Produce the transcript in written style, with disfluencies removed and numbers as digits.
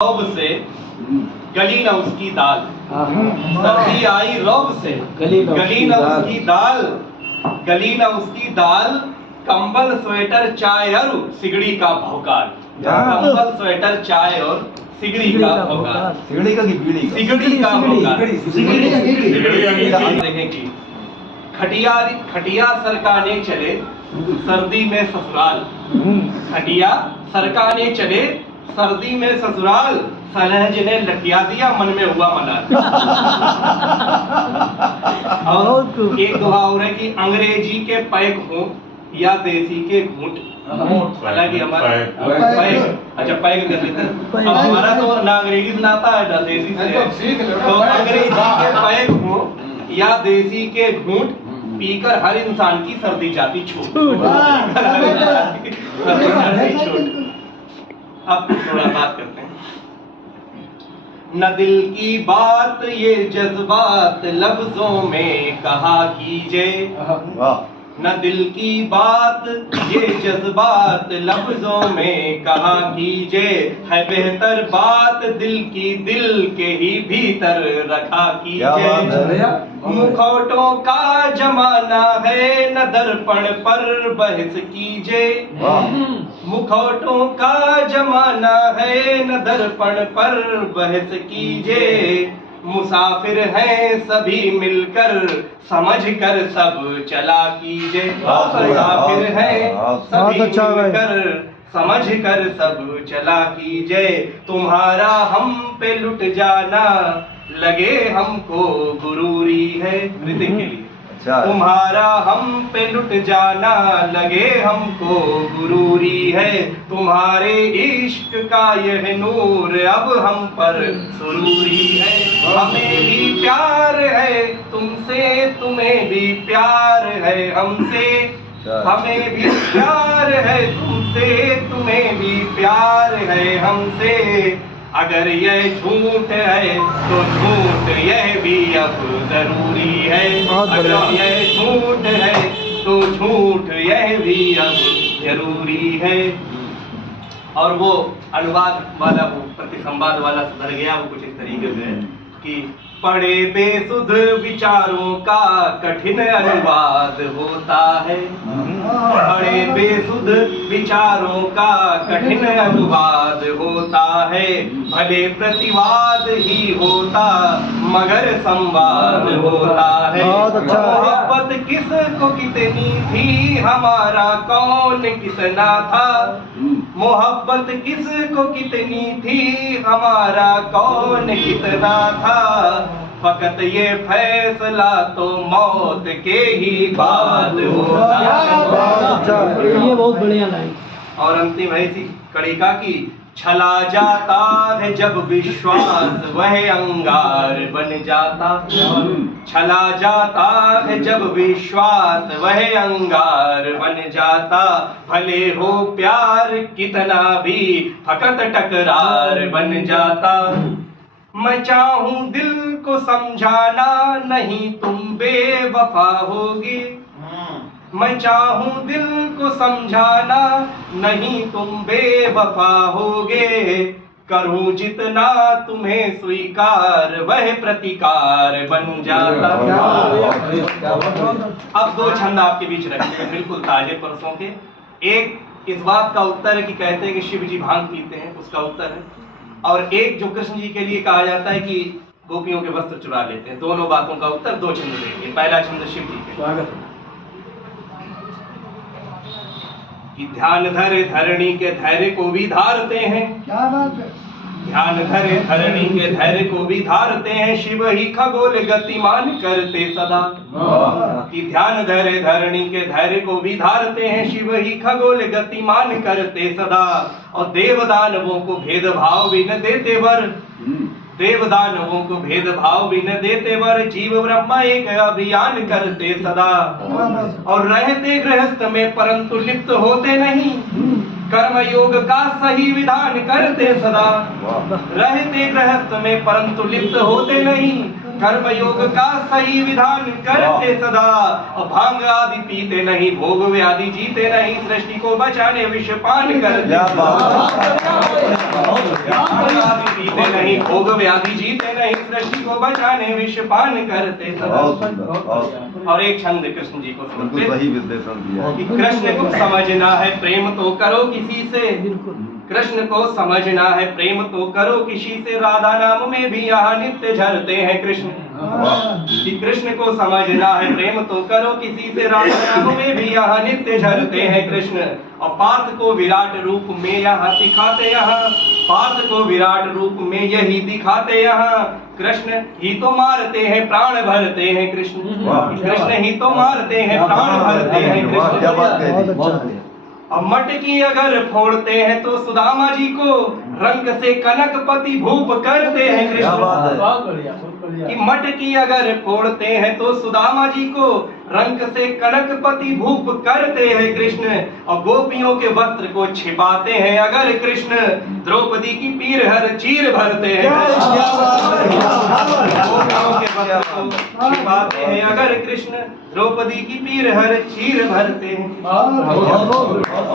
रौब से गली न उसकी दाल, सर्दी आई रौब से गली न उसकी दाल, गली न उसकी दाल, कंबल स्वेटर चाय और सिगड़ी का भौकाल। कंबल स्वेटर चाय और सिगड़ी का भौकाल। सिगड़ी का की बीड़ी का? सिगड़ी का भौकाल। देखें कि खटिया सरकाने चले सर्दी में ससुराल, खटिया सरकाने चले सर्दी में ससुराल, सलहज ने लटिया दिया मन में हुआ मलाल। और एक दोहा और है कि अंग्रेजी के पैक हो या देसी के घूंट। हालांकि हमारा पैक, अच्छा पैक कर लेते हैं। अब हमारा तो ना अंग्रेजी से आता है ना देसी से, तो अंग्रेजी के पैक हो या देसी के घूंट, पीकर हर इंसान की सर्दी जाती छूट। अब थोड़ा बात करते हैं। न दिल की बात ये जज्बात लफ्जों में कहा कीजिए, न दिल की बात ये जज्बात लफ्जों में कहा कीजिए, है बेहतर बात दिल की दिल के ही भीतर रखा कीजिए। मुखौटों का जमाना है न दर्पण पर बहस कीजिए, मुखौटों का जमाना है न दर्पण पर बहस कीजिए। मुसाफिर हैं सभी मिलकर समझ कर सब चला कीजिए, मुसाफिर हैं सभी मिलकर समझ कर सब चला कीजिए। तुम्हारा हम पे लुट जाना लगे हमको गुरूरी है, ऋतिक के लिए। तुम्हारा हम पे लुट जाना लगे हमको गुरूरी है, तुम्हारे इश्क का यह नूर अब हम पर सुरूरी है। हमें भी प्यार है तुमसे, तुम्हें भी प्यार है हमसे, हमें भी प्यार है तुमसे, तुम्हें भी प्यार है हमसे। अगर यह झूठ है तो झूठ यह भी अब जरूरी है, अगर यह झूठ है तो झूठ यह भी अब जरूरी है। और वो अनुवाद वाला, वो प्रतिसंवाद वाला सुधर गया, वो कुछ इस तरीके से है कि पढ़े बेसुध विचारों का कठिन अनुवाद होता है, पढ़े बेसुध विचारों का कठिन अनुवाद होता है। भले प्रतिवाद ही होता मगर संवाद होता है। मोहब्बत किसको कितनी थी हमारा कौन कितना था, मोहब्बत किसको कितनी थी हमारा कौन कितना था। फकत ये फैसला तो मौत के ही बाद होता है। ये बहुत बढ़िया लाइन। और अंतिम है इसी कड़ी का कि छला जाता है जब विश्वास वह अंगार बन जाता, छला जाता है जब विश्वास वह अंगार बन जाता। भले हो प्यार कितना भी फकत टकरार बन जाता। मैं चाहूं दिल को समझाना नहीं तुम बेवफा होगी, मैं चाहूं दिल को समझाना नहीं तुम बेवफा होगे। करूं जितना तुम्हें स्वीकार वह प्रतिकार बन जाता। अब दो छंद आपके बीच रखते हैं बिल्कुल ताजे परसों के। एक इस बात का उत्तर है कि कहते हैं कि शिव जी भांग पीते हैं, उसका उत्तर है। और एक जो कृष्ण जी के लिए कहा जाता है कि गोपियों के वस्त्र चुरा लेते हैं। दोनों बातों का उत्तर दो छंद देंगे। पहला छंद शिव जी के कि ध्यान धरे धरणी के धैर्य को भी धारते हैं, क्या बात है। ध्यान धरे धरणी के धैर्य को भी धारते हैं, शिव ही खगोल गतिमान करते सदा। कि ध्यान धरे धरणी के धैर्य को भी धारते हैं, शिव ही खगोल गतिमान करते सदा। और देवदानवों को भेदभाव भी न देते वर, देवदानवों को भेदभाव भी न देते वर, जीव ब्रह्मा एक अभियान करते सदा। और रहते गृहस्थ में परंतु लिप्त होते नहीं, कर्म योग का सही विधान करते सदा। रहते गृहस्थ में परंतु लिप्त होते नहीं, कर्मयोग का सही विधान करते सदा, भांग आदि पीते नहीं, भोग व्याधि जीते नहीं, सृष्टि को बचाने विष पान करते। भांग आदि पीते नहीं, भोग व्याधि जीते नहीं, सृष्टि को बचाने विष पान करते सदा। और एक छंद कृष्ण जी को समर्पित कि कृष्ण को समझना है प्रेम तो करो किसी से, कृष्ण को समझना है प्रेम तो करो किसी से, राधा नाम में भी यहाँ नित्य झरते हैं कृष्ण। कि कृष्ण को समझना है प्रेम तो करो किसी से, राधा नाम में भी यहाँ नित्य झरते हैं कृष्ण। और पार्थ को विराट रूप में यहाँ दिखाते, यहाँ पार्थ को विराट रूप में यही दिखाते, यहाँ कृष्ण ही तो मारते हैं प्राण भरते हैं कृष्ण। कृष्ण ही तो मारते हैं प्राण भरते हैं कृष्ण। अब मटकी अगर फोड़ते हैं तो सुदामा जी को रंग से कनकपति भूप करते हैं कृष्ण। कि मटकी अगर फोड़ते हैं तो सुदामा जी को रंग से कनकपति भूप करते हैं कृष्ण। और गोपियों के वस्त्र को छिपाते हैं अगर कृष्ण, द्रौपदी की पीर हर चीर भरते हैं। गोपियों के वस्त्र को छिपाते हैं अगर कृष्ण, द्रौपदी की पीर हर चीर भरते हैं।